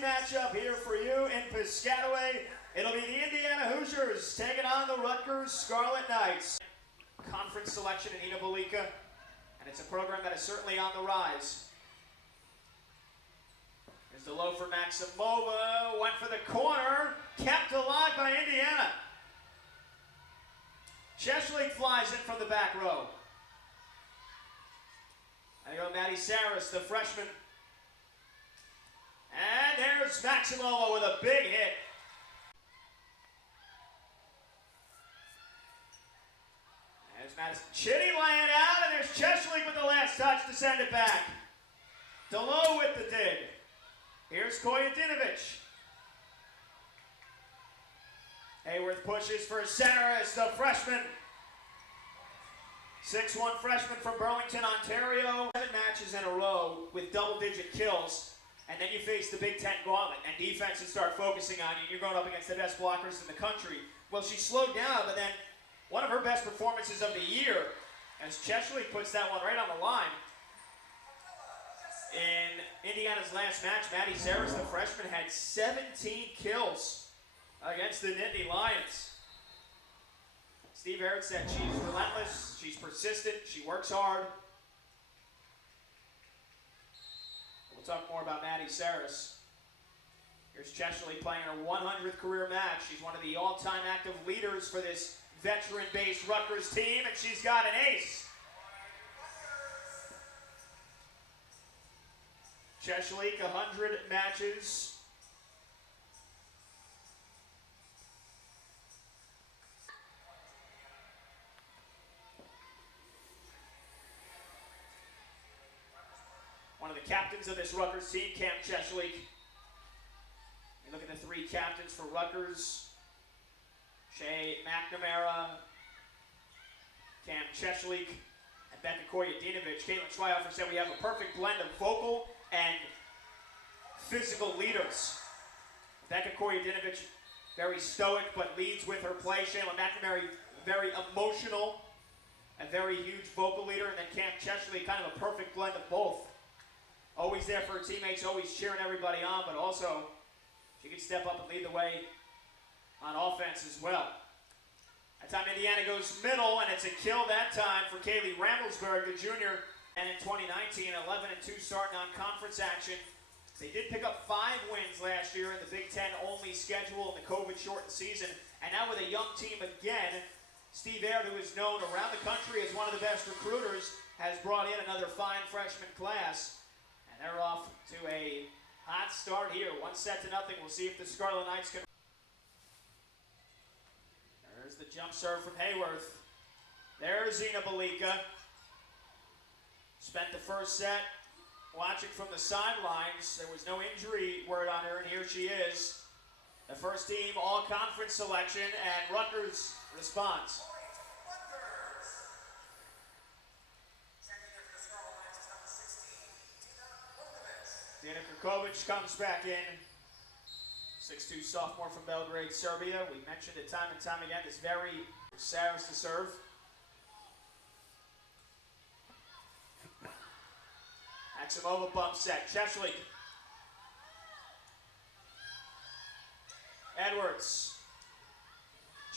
matchup here for you in Piscataway. It'll be the Indiana Hoosiers taking on the Rutgers Scarlet Knights. Conference selection in Beka, and it's a program that is certainly on the rise. Here's the low for Maksimova, went for the corner, kept alive by Indiana. Cieslik flies in from the back row. There you go, Maddie Saris, the freshman. And there's Maksimova with a big hit. There's Madison Chitty laying out, and there's Cieslik with the last touch to send it back. Delow with the dig. Here's Kojadinovic. Hayworth pushes for Saris, the freshman. 6'1" freshman from Burlington, Ontario. 7 matches in a row with double-digit kills, and then you face the Big Ten gauntlet, and defenses start focusing on you. You're going up against the best blockers in the country. Well, she slowed down, but then one of her best performances of the year, as Cieslik puts that one right on the line. In Indiana's last match, Maddie Saris, the freshman, had 17 kills against the Nittany Lions. Steve Harrod said she's relentless, she's persistent, she works hard. We'll talk more about Maddie Saris. Here's Cieslik playing her 100th career match. She's one of the all-time active leaders for this veteran-based Rutgers team, and she's got an ace. Cieslik, 100 matches. One of the captains of this Rutgers team, Cieslik. You look at the 3 captains for Rutgers. Shealyn McNamara, Cieslik, and Becka Kojadinovic. Caitlin Schweihhofer said we have a perfect blend of vocal and physical leaders. Becka Kojadinovic, very stoic but leads with her play. Shealyn McNamara, very emotional and very huge vocal leader. And then Cieslik, kind of a perfect blend of both. Always there for her teammates, always cheering everybody on, but also she can step up and lead the way on offense as well. That time Indiana goes middle, and it's a kill that time for Kaylee Ramelsberg, the junior. And in 2019, 11-2 starting on conference action. They did pick up 5 wins last year in the Big Ten only schedule in the COVID-shortened season. And now with a young team again, Steve Harrod, who is known around the country as one of the best recruiters, has brought in another fine freshman class. And they're off to a hot start here. 1-0. We'll see if the Scarlet Knights can. There's the jump serve from Hayworth. There's Beka. Spent the first set watching from the sidelines. There was no injury word on her, and here she is. The first team all-conference selection, and Rutgers responds. Dana Krkovic comes back in. 6'2" sophomore from Belgrade, Serbia. We mentioned it time and time again. This very Saris to serve. Maksimova bump set. Cieslik. Edwards.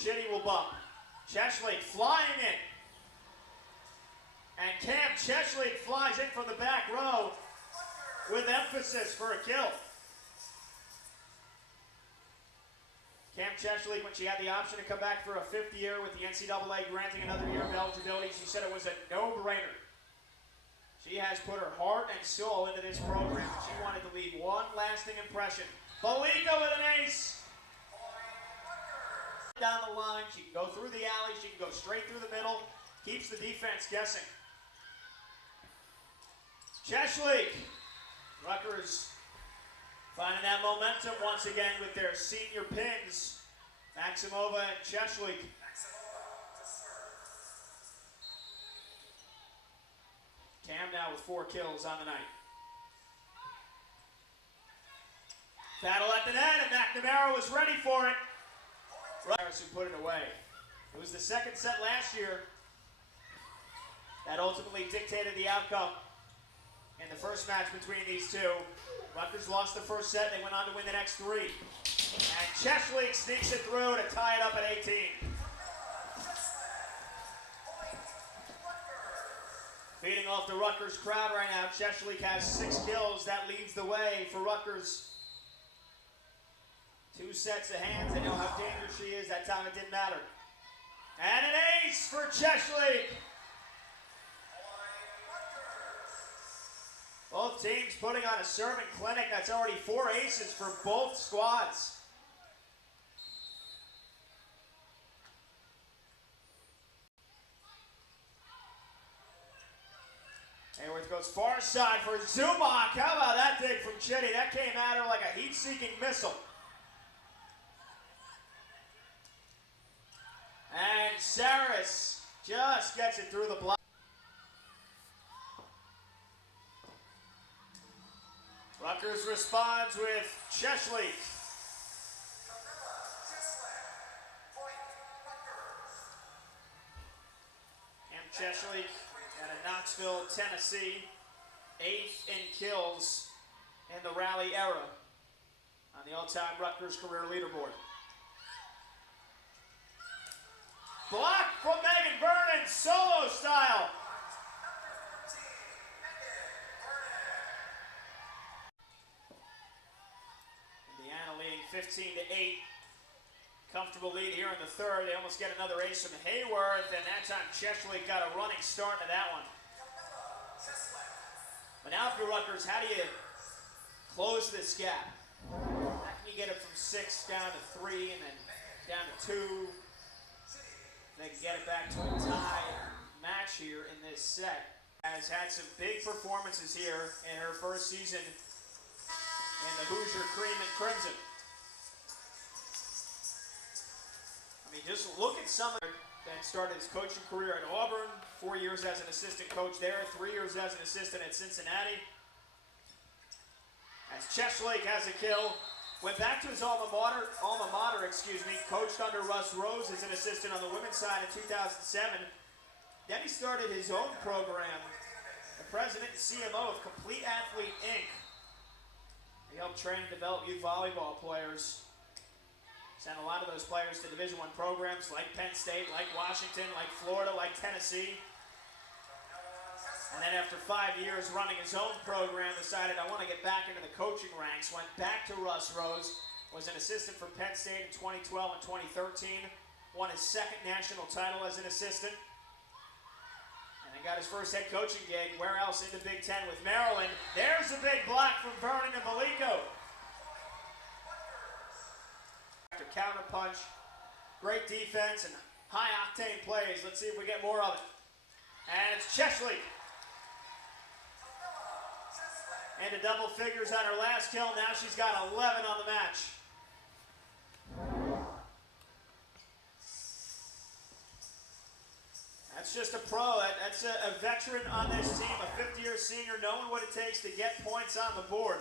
Chitty will bump. Cieslik flying in. And Cieslik flies in from the back row with emphasis for a kill. Cieslik, when she had the option to come back for a 5th year with the NCAA granting another year of eligibility, she said it was a no-brainer. She has put her heart and soul into this program. She wanted to leave one lasting impression. Beka with an ace. Down the line, she can go through the alley, she can go straight through the middle, keeps the defense guessing. Cieslik. Rutgers finding that momentum once again with their senior pins. Maksimova and Cieslik. Cam now with 4 kills on the night. Battle at the net, and McNamara was ready for it. Rutgers who put it away. It was the second set last year that ultimately dictated the outcome. in the first match between these two. Rutgers lost the first set. They went on to win the next three. And Cieslik sneaks it through to tie it up at 18. Feeding off the Rutgers crowd right now. Cieslik has 6 kills. That leads the way for Rutgers. 2 sets of hands. They know how dangerous she is. That time it didn't matter. And an ace for Cieslik. Both teams putting on a serving clinic. That's already 4 aces for both squads. Hayworth goes far side for Zumock. How about that dig from Chitty? That came at her like a heat-seeking missile. And Saris just gets it through the block. Rutgers responds with Cieslik. Cieslik out of Knoxville, Tennessee, 8th in kills in the rally era on the all-time Rutgers career leaderboard. Block from Megan Vernon, solo style. Indiana leading 15-8. Comfortable lead here in the third. They almost get another ace from Hayworth, and that time Cieslik got a running start to that one. But now for Rutgers, how do you close this gap? How can you get it from 6 down to 3 and then down to 2? They can get it back to a tie match here in this set. Has had some big performances here in her first season in the Hoosier Cream and Crimson. I mean, just look at some of that started his coaching career at Auburn, 4 years as an assistant coach there, 3 years as an assistant at Cincinnati. As Cieslik has a kill, went back to his alma mater, coached under Russ Rose as an assistant on the women's side in 2007. Then he started his own program, the president and CMO of Complete Athlete, Inc. He helped train and develop youth volleyball players. Sent a lot of those players to Division I programs like Penn State, like Washington, like Florida, like Tennessee. And then after 5 years running his own program, decided I want to get back into the coaching ranks. Went back to Russ Rose, was an assistant for Penn State in 2012 and 2013. Won his 2nd national title as an assistant. And then got his first head coaching gig. Where else? In the Big Ten with Maryland. There's a big block from Vernon and Beka. Counter punch, great defense, and high octane plays. Let's see if we get more of it. And it's Cieslik. Into double figures on her last kill. Now she's got 11 on the match. That's just a pro. That's a veteran on this team, a 50-year senior, knowing what it takes to get points on the board.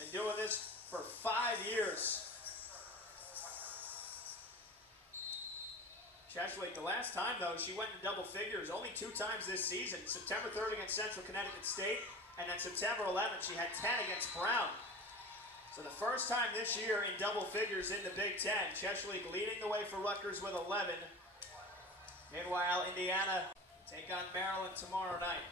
Been doing this for 5 years. Cieslik, the last time though, she went in double figures only 2 times this season. September 3rd against Central Connecticut State, and then September 11th she had 10 against Brown. So the first time this year in double figures in the Big Ten. Cieslik leading the way for Rutgers with 11. Meanwhile, Indiana take on Maryland tomorrow night.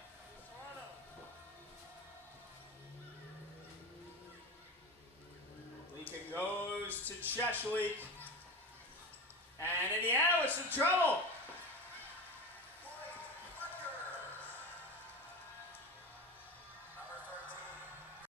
Beka goes to Cieslik. And Indiana with some trouble.